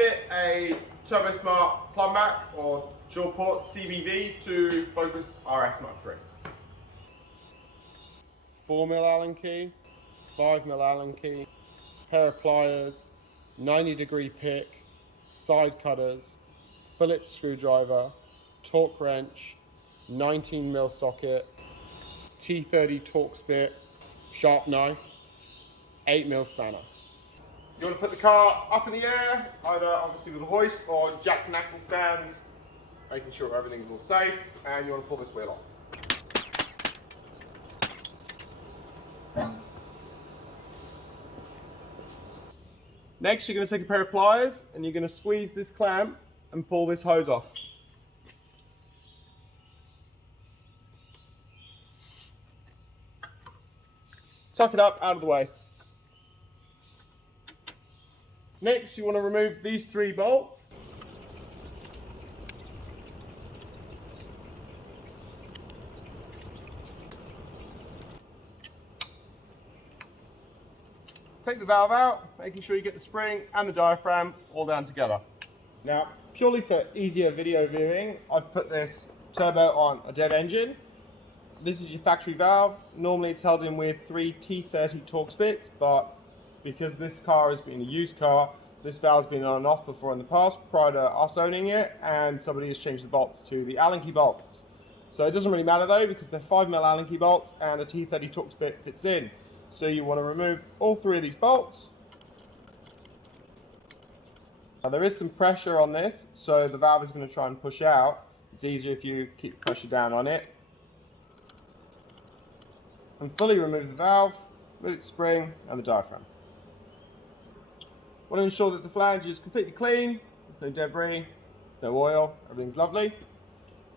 fit a Turbosmart plumb back or dual port CBV to Focus RS Mark 3. 4mm Allen key, 5mm Allen key, pair of pliers, 90-degree pick, side cutters, Phillips screwdriver, torque wrench, 19mm socket, T30 Torx bit, sharp knife, 8mm spanner. You want to put the car up in the air, either obviously with a hoist or Jackson axle stands, making sure everything's all safe, and you want to pull this wheel off. Next, you're going to take a pair of pliers and you're going to squeeze this clamp and pull this hose off. Tuck it up out of the way. Next, you want to remove these 3 bolts. Take the valve out, making sure you get the spring and the diaphragm all down together. Now, purely for easier video viewing, I've put this turbo on a dead engine. This is your factory valve. Normally it's held in with 3 T30 Torx bits, but because this car has been a used car, this valve's been on and off before in the past prior to us owning it, and somebody has changed the bolts to the Allen key bolts. So it doesn't really matter though, because they're 5mm Allen key bolts and a T30 Torx bit fits in. So you want to remove all 3 of these bolts. Now there is some pressure on this, so the valve is going to try and push out. It's easier if you keep the pressure down on it. And fully remove the valve with its spring and the diaphragm. Want to ensure that the flange is completely clean, there's no debris, no oil, everything's lovely. You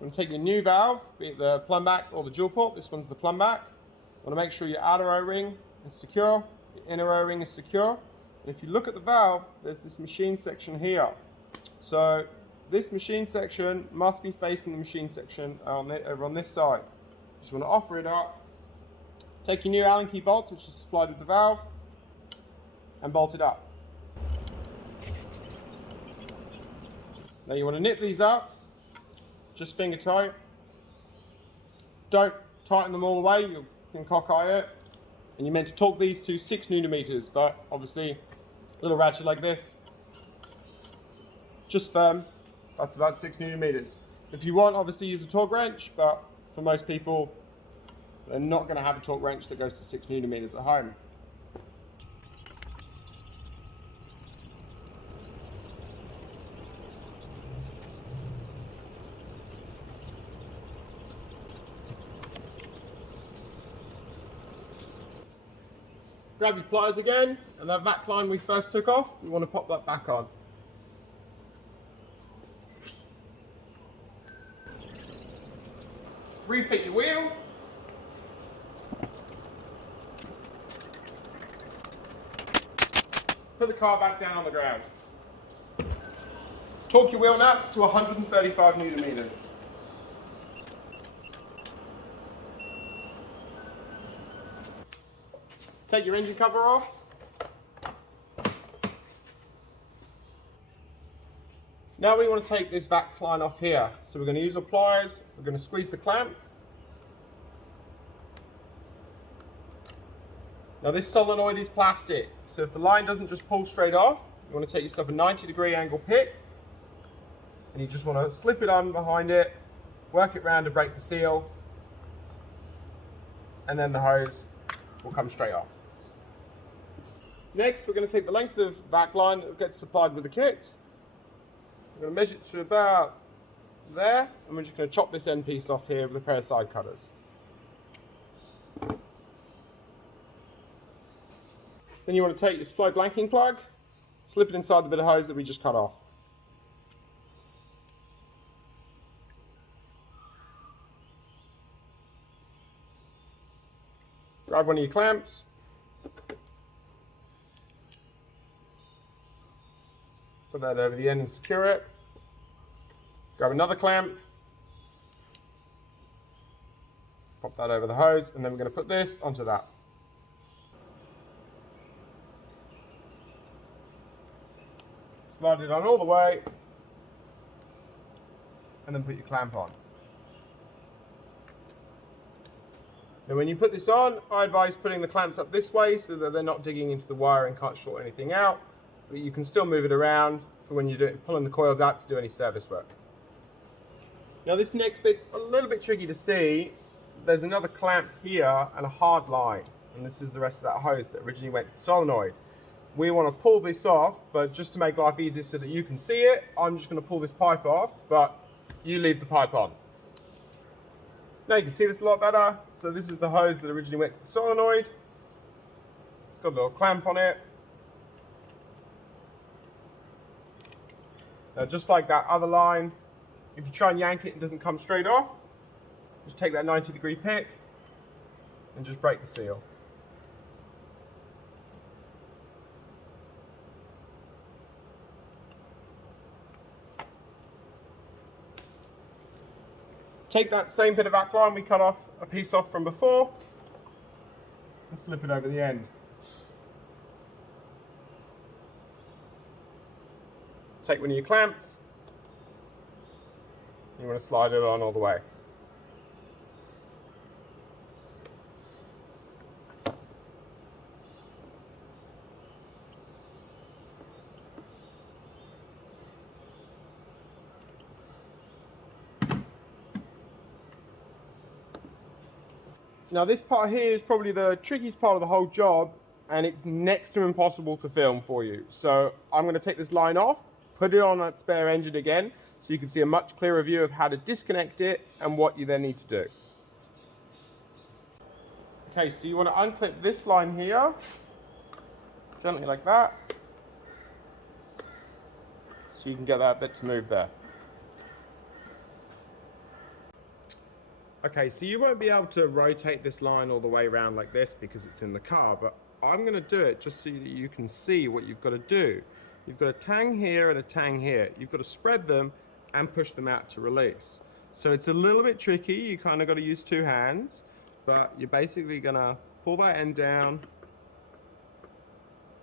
want to take your new valve, be it the plumb back or the dual port. This one's the plumb back. You want to make sure your outer O-ring is secure, your inner O-ring is secure. And if you look at the valve, there's this machine section here. So this machine section must be facing the machine section over on this side. Just want to offer it up. Take your new Allen key bolts, which is supplied with the valve, and bolt it up. Now you want to nip these up, just finger tight. Don't tighten them all the way, you can cockeye it. And you're meant to torque these to 6 Nm, but obviously a little ratchet like this, just firm, that's about 6 Nm. If you want, obviously use a torque wrench, but for most people, they're not going to have a torque wrench that goes to 6 Nm at home. Grab your pliers again, and that back line we first took off, we want to pop that back on. Refit your wheel. Put the car back down on the ground. Torque your wheel nuts to 135 Nm. Take your engine cover off. Now we want to take this vac line off here. So we're going to use our pliers, we're going to squeeze the clamp. Now this solenoid is plastic, so if the line doesn't just pull straight off, you want to take yourself a 90-degree angle pick, and you just want to slip it on behind it, work it round to break the seal, and then the hose will come straight off. Next, we're going to take the length of vac line that gets supplied with the kit. We're going to measure it to about there, and we're just going to chop this end piece off here with a pair of side cutters. Then you want to take your supply blanking plug, slip it inside the bit of hose that we just cut off. Grab one of your clamps. Put that over the end and secure it. Grab another clamp. Pop that over the hose, and then we're going to put this onto that. Slide it on all the way, and then put your clamp on. Now when you put this on, I advise putting the clamps up this way so that they're not digging into the wire and can't short anything out, but you can still move it around for when you're pulling the coils out to do any service work. Now this next bit's a little bit tricky to see. There's another clamp here and a hard line, and this is the rest of that hose that originally went to the solenoid. We want to pull this off, but just to make life easier so that you can see it, I'm just going to pull this pipe off, but you leave the pipe on. Now you can see this a lot better. So this is the hose that originally went to the solenoid. It's got a little clamp on it. Now just like that other line, if you try and yank it, it doesn't come straight off. Just take that 90-degree pick and just break the seal. Take that same bit of back line we cut off a piece off from before and slip it over the end. Take one of your clamps, you want to slide it on all the way. Now this part here is probably the trickiest part of the whole job, and it's next to impossible to film for you. So I'm going to take this line off, put it on that spare engine again, so you can see a much clearer view of how to disconnect it and what you then need to do. Okay, so you want to unclip this line here, gently like that, so you can get that bit to move there. Okay, so you won't be able to rotate this line all the way around like this because it's in the car, but I'm going to do it just so that you can see what you've got to do. You've got a tang here and a tang here. You've got to spread them and push them out to release. So it's a little bit tricky. You kind of got to use two hands, but you're basically going to pull that end down,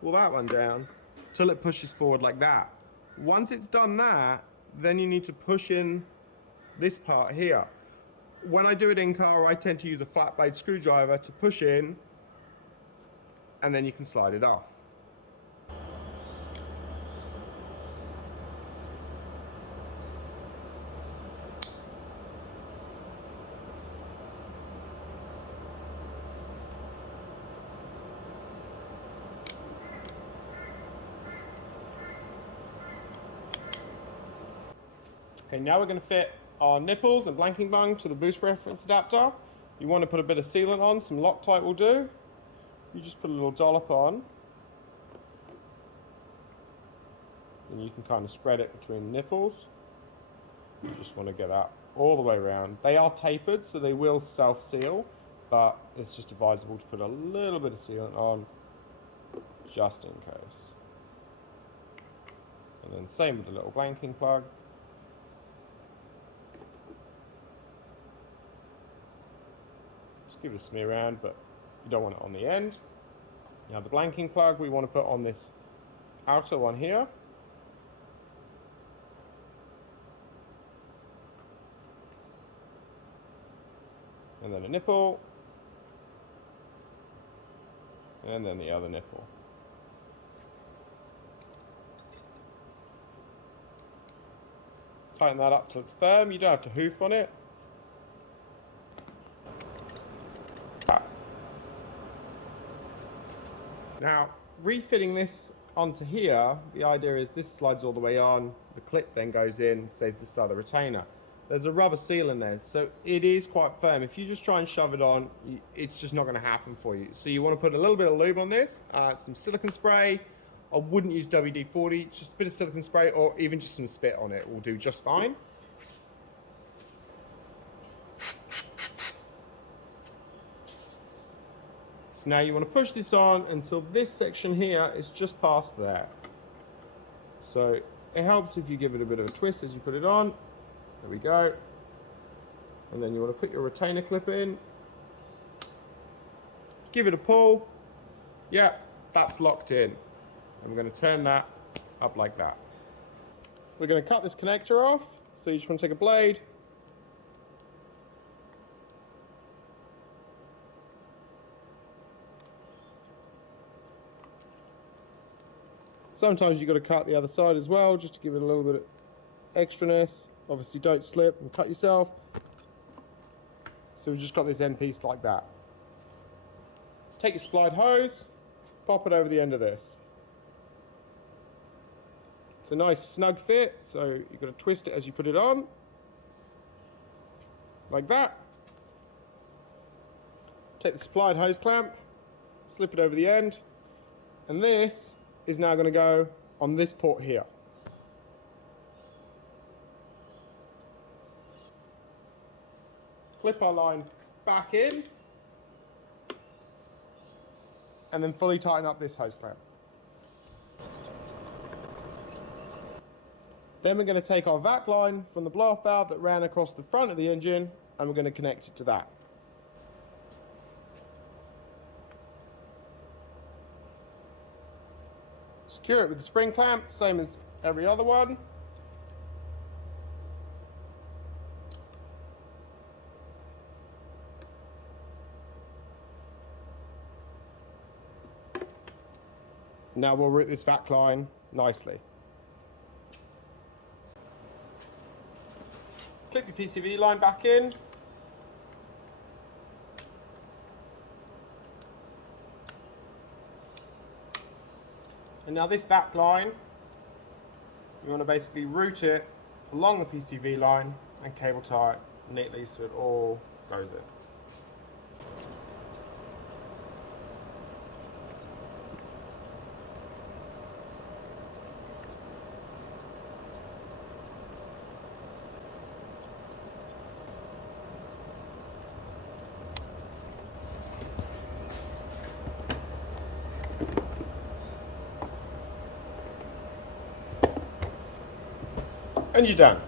pull that one down, till it pushes forward like that. Once it's done that, then you need to push in this part here. When I do it in car, I tend to use a flat blade screwdriver to push in, and then you can slide it off. Okay, now we're going to fit our nipples and blanking bung to the boost reference adapter. You want to put a bit of sealant on, some Loctite will do. You just put a little dollop on, and you can kind of spread it between the nipples. You just want to get that all the way around. They are tapered, so they will self-seal, but it's just advisable to put a little bit of sealant on, just in case. And then same with the little blanking plug. Give it a smear around, but you don't want it on the end. Now the blanking plug we want to put on this outer one here. And then a nipple. And then the other nipple. Tighten that up till it's firm. You don't have to hoof on it. Now, refitting this onto here, the idea is this slides all the way on, the clip then goes in, stays this side of the retainer. There's a rubber seal in there, so it is quite firm. If you just try and shove it on, it's just not going to happen for you. So you want to put a little bit of lube on this, some silicone spray. I wouldn't use WD-40, just a bit of silicone spray or even just some spit on it will do just fine. So now you want to push this on until this section here is just past there. So it helps if you give it a bit of a twist as you put it on. There we go. And then you want to put your retainer clip in. Give it a pull. Yeah, that's locked in. I'm going to turn that up like that. we're going to cut this connector off. So you just want to take a blade, sometimes you've got to cut the other side as well, just to give it a little bit of extraness. Obviously don't slip and cut yourself. So we've just got this end piece like that. Take your supplied hose, pop it over the end of this. It's a nice snug fit, so you've got to twist it as you put it on, like that. Take the supplied hose clamp, slip it over the end, and this is now going to go on this port here. Clip our line back in, and then fully tighten up this hose clamp. Then we're going to take our vac line from the blast valve that ran across the front of the engine, and we're going to connect it to that. Secure it with the spring clamp, same as every other one. Now we'll route this vac line nicely. Clip your PCV line back in. And now this vac line, you want to basically route it along the PCV line and cable tie it neatly so it all goes in. And you're done.